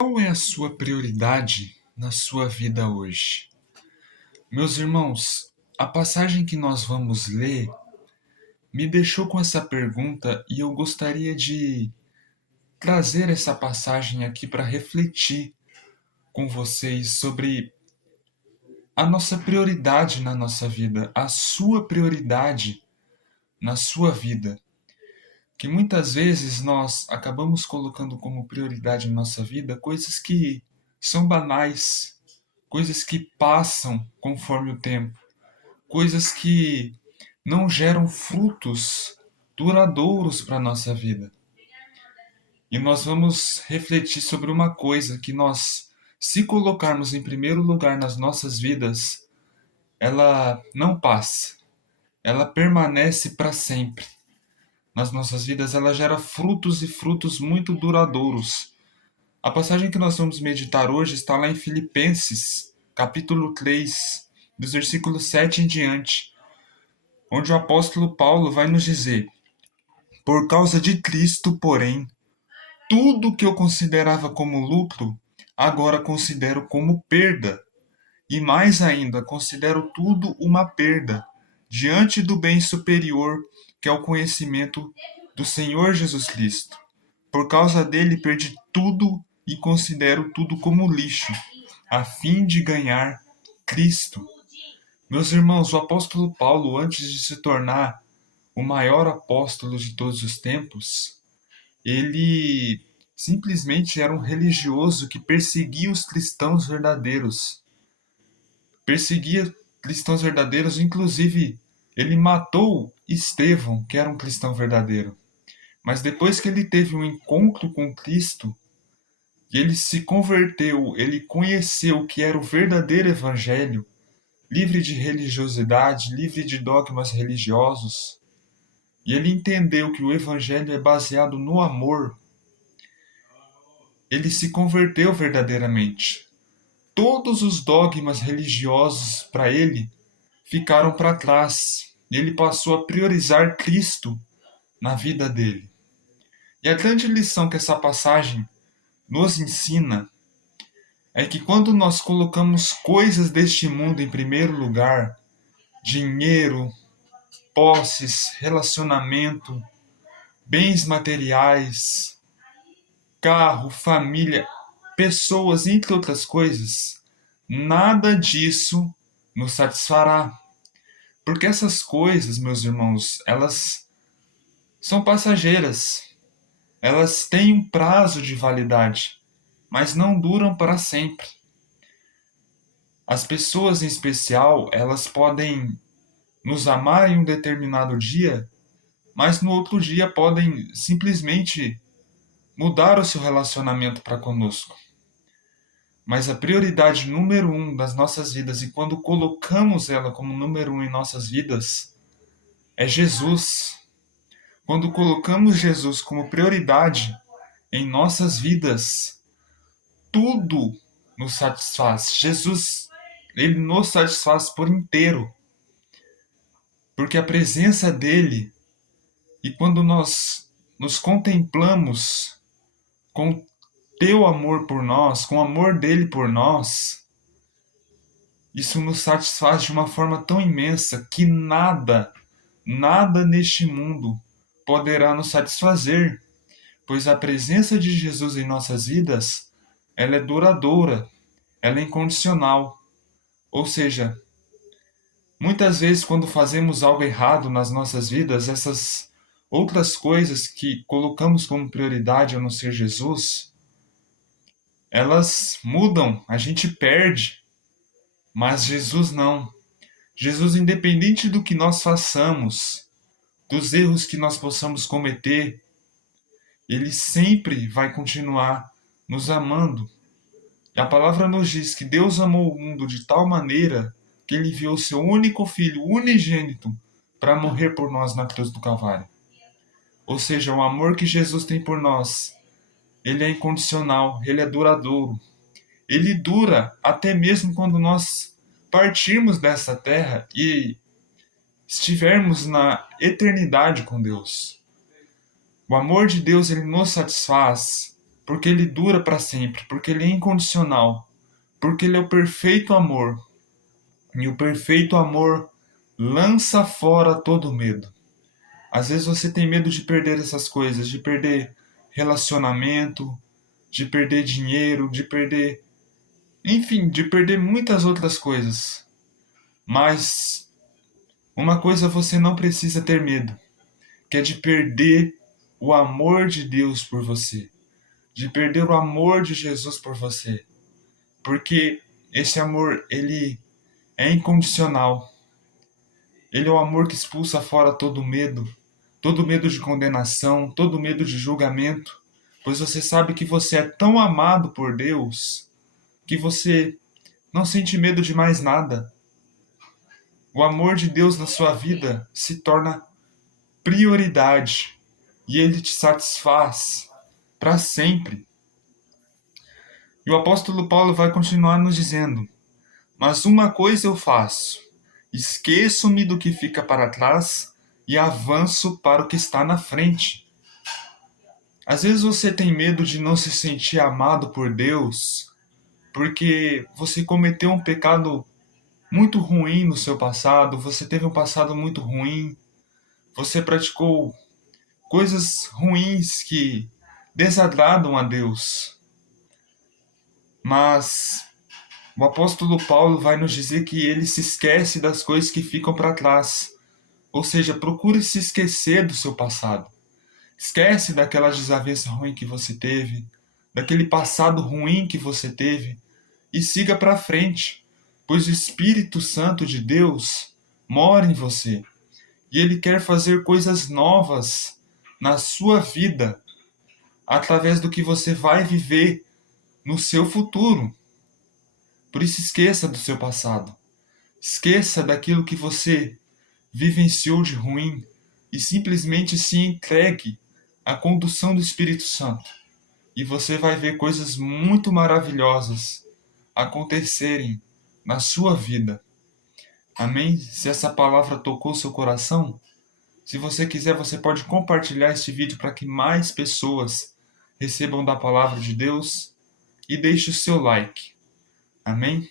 Qual é a sua prioridade na sua vida hoje? Meus irmãos, a passagem que nós vamos ler me deixou com essa pergunta e eu gostaria de trazer essa passagem aqui para refletir com vocês sobre a nossa prioridade na nossa vida, a sua prioridade na sua vida. Que muitas vezes nós acabamos colocando como prioridade em nossa vida coisas que são banais, coisas que passam conforme o tempo, coisas que não geram frutos duradouros para a nossa vida. E nós vamos refletir sobre uma coisa que nós, se colocarmos em primeiro lugar nas nossas vidas, ela não passa, ela permanece para sempre. Nas nossas vidas, ela gera frutos e frutos muito duradouros. A passagem que nós vamos meditar hoje está lá em Filipenses, capítulo 3, dos versículos 7 em diante, onde o apóstolo Paulo vai nos dizer: Por causa de Cristo, porém, tudo que eu considerava como lucro, agora considero como perda, e mais ainda, considero tudo uma perda, diante do bem superior, que é o conhecimento do Senhor Jesus Cristo. Por causa dele, perdi tudo e considero tudo como lixo, a fim de ganhar Cristo. Meus irmãos, o apóstolo Paulo, antes de se tornar o maior apóstolo de todos os tempos, ele simplesmente era um religioso que perseguia os cristãos verdadeiros. Perseguia cristãos verdadeiros, inclusive ele matou Estevão, que era um cristão verdadeiro. Mas depois que ele teve um encontro com Cristo, e ele se converteu, ele conheceu o que era o verdadeiro evangelho, livre de religiosidade, livre de dogmas religiosos, e ele entendeu que o evangelho é baseado no amor, ele se converteu verdadeiramente. Todos os dogmas religiosos para ele ficaram para trás, e ele passou a priorizar Cristo na vida dele. E a grande lição que essa passagem nos ensina é que quando nós colocamos coisas deste mundo em primeiro lugar, dinheiro, posses, relacionamento, bens materiais, carro, família, pessoas, entre outras coisas, nada disso nos satisfará. Porque essas coisas, meus irmãos, elas são passageiras. Elas têm um prazo de validade, mas não duram para sempre. As pessoas em especial, elas podem nos amar em um determinado dia, mas no outro dia podem simplesmente mudar o seu relacionamento para conosco. Mas a prioridade número um das nossas vidas, e quando colocamos ela como número um em nossas vidas, é Jesus. Quando colocamos Jesus como prioridade em nossas vidas, tudo nos satisfaz. Jesus, ele nos satisfaz por inteiro. Porque a presença dele, e quando nós nos contemplamos com teu amor por nós, com o amor dele por nós, isso nos satisfaz de uma forma tão imensa que nada neste mundo poderá nos satisfazer, pois a presença de Jesus em nossas vidas, ela é duradoura, ela é incondicional. Ou seja, muitas vezes quando fazemos algo errado nas nossas vidas, essas outras coisas que colocamos como prioridade a não ser Jesus, elas mudam, a gente perde, mas Jesus não. Jesus, independente do que nós façamos, dos erros que nós possamos cometer, ele sempre vai continuar nos amando. E a palavra nos diz que Deus amou o mundo de tal maneira que ele enviou seu único filho, unigênito, para morrer por nós na cruz do Calvário. Ou seja, o amor que Jesus tem por nós, ele é incondicional, ele é duradouro. Ele dura até mesmo quando nós partirmos dessa terra e estivermos na eternidade com Deus. O amor de Deus, ele nos satisfaz porque ele dura para sempre, porque ele é incondicional, porque ele é o perfeito amor. E o perfeito amor lança fora todo medo. Às vezes você tem medo de perder essas coisas, de perder relacionamento, de perder dinheiro, de perder, enfim, de perder muitas outras coisas. Mas uma coisa você não precisa ter medo, que é de perder o amor de Deus por você, de perder o amor de Jesus por você, porque esse amor, ele é incondicional. Ele é o amor que expulsa fora todo medo de condenação, todo medo de julgamento, pois você sabe que você é tão amado por Deus que você não sente medo de mais nada. O amor de Deus na sua vida se torna prioridade e ele te satisfaz para sempre. E o apóstolo Paulo vai continuar nos dizendo: Mas uma coisa eu faço, esqueço-me do que fica para trás e avanço para o que está na frente. Às vezes você tem medo de não se sentir amado por Deus porque você cometeu um pecado muito ruim no seu passado, você teve um passado muito ruim, você praticou coisas ruins que desagradam a Deus. Mas o apóstolo Paulo vai nos dizer que ele se esquece das coisas que ficam para trás. Ou seja, procure se esquecer do seu passado. Esquece daquela desavença ruim que você teve, daquele passado ruim que você teve e siga para frente, pois o Espírito Santo de Deus mora em você e ele quer fazer coisas novas na sua vida através do que você vai viver no seu futuro. Por isso, esqueça do seu passado. Esqueça daquilo que você vivenciou de ruim e simplesmente se entregue à condução do Espírito Santo. E você vai ver coisas muito maravilhosas acontecerem na sua vida. Amém? Se essa palavra tocou seu coração, se você quiser, você pode compartilhar este vídeo para que mais pessoas recebam da palavra de Deus e deixe o seu like. Amém?